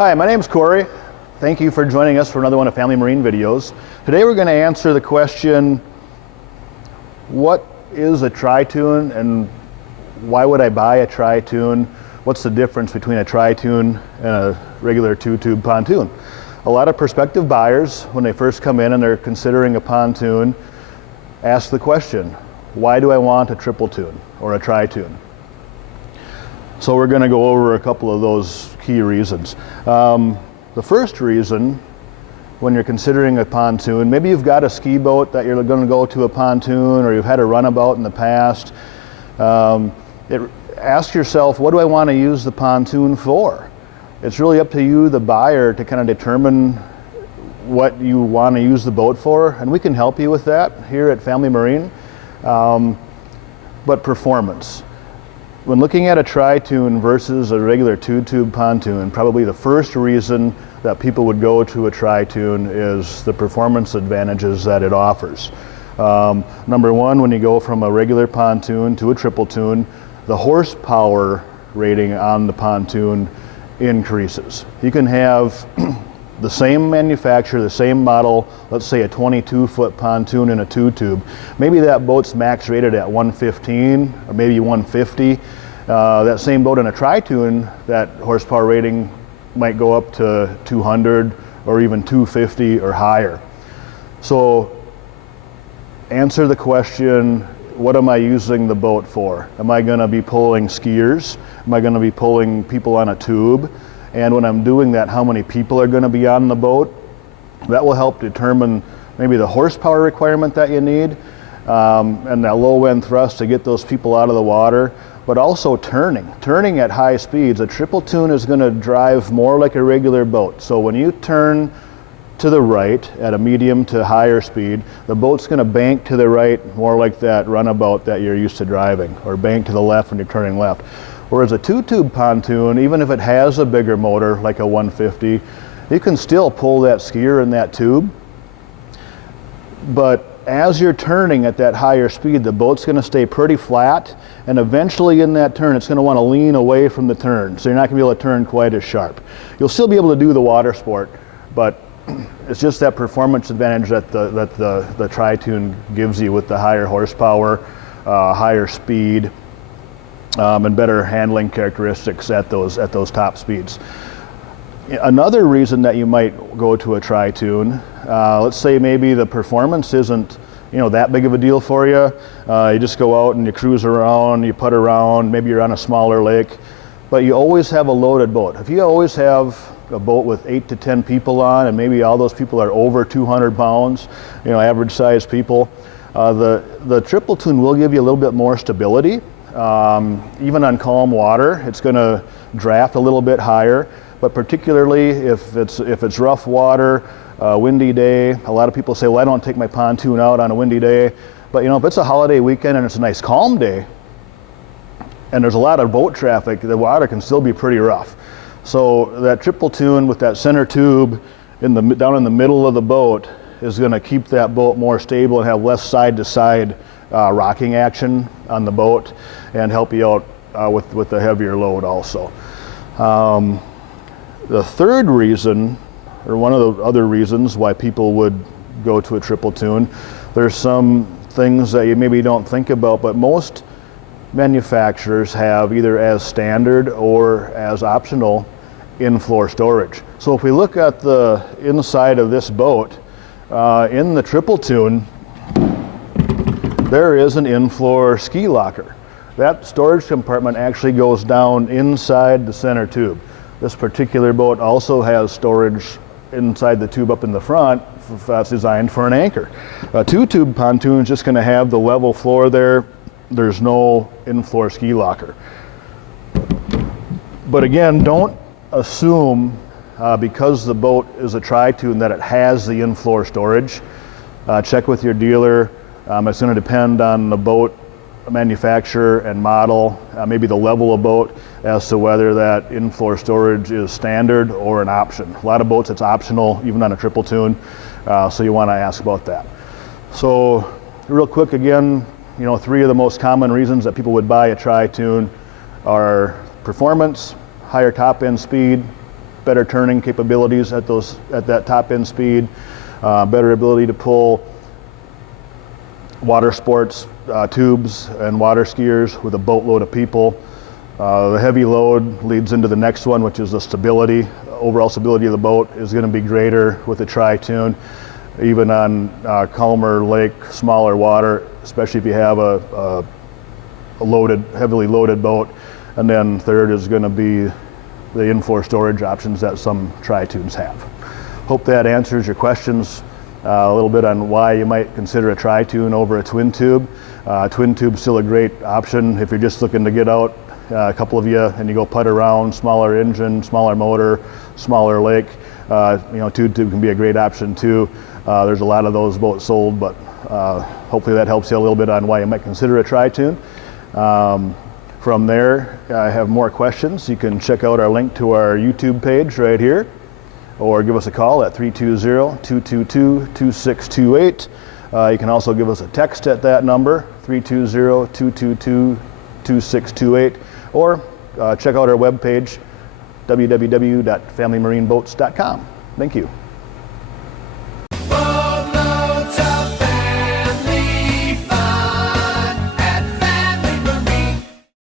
Hi, my name's Corey. Thank you for joining us for another one of Family Marine videos. Today we're going to answer the question, what is a tri-toon and why would I buy a tri-toon? What's the difference between a tri-toon and a regular two-tube pontoon? A lot of prospective buyers, when they first come in and they're considering a pontoon, ask the question, why do I want a triple toon or a tri-toon? So we're going to go over a couple of those key reasons. The first reason, when you're considering a pontoon, maybe you've got a ski boat that you're going to go to a pontoon, or you've had a runabout in the past. Ask yourself, what do I want to use the pontoon for? It's really up to you, the buyer, to kind of determine what you want to use the boat for, and we can help you with that here at Family Marine. But performance. When looking at a tri-toon versus a regular two-tube pontoon, probably the first reason that people would go to a tri-toon is the performance advantages that it offers. Number one, when you go from a regular pontoon to a triple toon, the horsepower rating on the pontoon increases. You can have the same manufacturer, the same model, let's say a 22-foot pontoon in a two-tube. Maybe that boat's max rated at 115 or maybe 150. That same boat in a tri-toon, that horsepower rating might go up to 200 or even 250 or higher. So answer the question, what am I using the boat for? Am I going to be pulling skiers? Am I going to be pulling people on a tube? And when I'm doing that, how many people are going to be on the boat? That will help determine maybe the horsepower requirement that you need, and that low end thrust to get those people out of the water, but also turning at high speeds. A triple toon is going to drive more like a regular boat. So when you turn to the right at a medium to higher speed, the boat's going to bank to the right more like that runabout that you're used to driving, or bank to the left when you're turning left. Whereas a two-tube pontoon, even if it has a bigger motor like a 150, you can still pull that skier in that tube. But as you're turning at that higher speed, the boat's going to stay pretty flat, and eventually in that turn it's going to want to lean away from the turn, so you're not going to be able to turn quite as sharp. You'll still be able to do the water sport, but it's just that performance advantage that the tri-toon gives you with the higher horsepower, higher speed, and better handling characteristics at those top speeds. Another reason that you might go to a tri-toon, let's say maybe the performance isn't that big of a deal for you. You just go out and you cruise around, you putt around, maybe you're on a smaller lake, but you always have a loaded boat. If you always have a boat with 8 to 10 people on, and maybe all those people are over 200 pounds, average sized people, the triple toon will give you a little bit more stability. Even on calm water, it's going to draft a little bit higher, but particularly if it's rough water, windy day. A lot of people say, well, I don't take my pontoon out on a windy day, but if it's a holiday weekend and it's a nice calm day and there's a lot of boat traffic, the water can still be pretty rough. So that triple toon with that center tube down in the middle of the boat is going to keep that boat more stable and have less side-to-side rocking action on the boat, and help you out with the heavier load also. The third reason, or one of the other reasons why people would go to a triple toon, there's some things that you maybe don't think about, but most manufacturers have either as standard or as optional in-floor storage. So if we look at the inside of this boat, in the triple toon, there is an in-floor ski locker. That storage compartment actually goes down inside the center tube. This particular boat also has storage inside the tube up in the front that's designed for an anchor. A two-tube pontoon is just going to have the level floor there. There's no in-floor ski locker. But again, don't assume because the boat is a tri-toon that it has the in-floor storage. Check with your dealer. It's going to depend on the boat manufacturer and model, maybe the level of boat, as to whether that in-floor storage is standard or an option. A lot of boats it's optional, even on a triple toon, so you want to ask about that. So real quick again, 3 of the most common reasons that people would buy a tri-toon are performance, higher top end speed, better turning capabilities at that top end speed, better ability to pull water sports, tubes and water skiers with a boatload of people. The heavy load leads into the next one, which is the stability. Overall stability of the boat is going to be greater with the tri-toon, even on calmer lake, smaller water, especially if you have a heavily loaded boat. And then third is going to be the in-floor storage options that some tri-toons have. Hope that answers your questions a little bit on why you might consider a tri-toon over a twin tube. Twin tube's still a great option if you're just looking to get out, a couple of you, and you go putt around, smaller engine, smaller motor, smaller lake. Twin tube can be a great option too. There's a lot of those boats sold, but hopefully that helps you a little bit on why you might consider a tri-toon. From there, I have more questions. You can check out our link to our YouTube page right here, or give us a call at 320-222-2628. You can also give us a text at that number, 320-222-2628, or check out our webpage, www.familymarineboats.com. Thank you.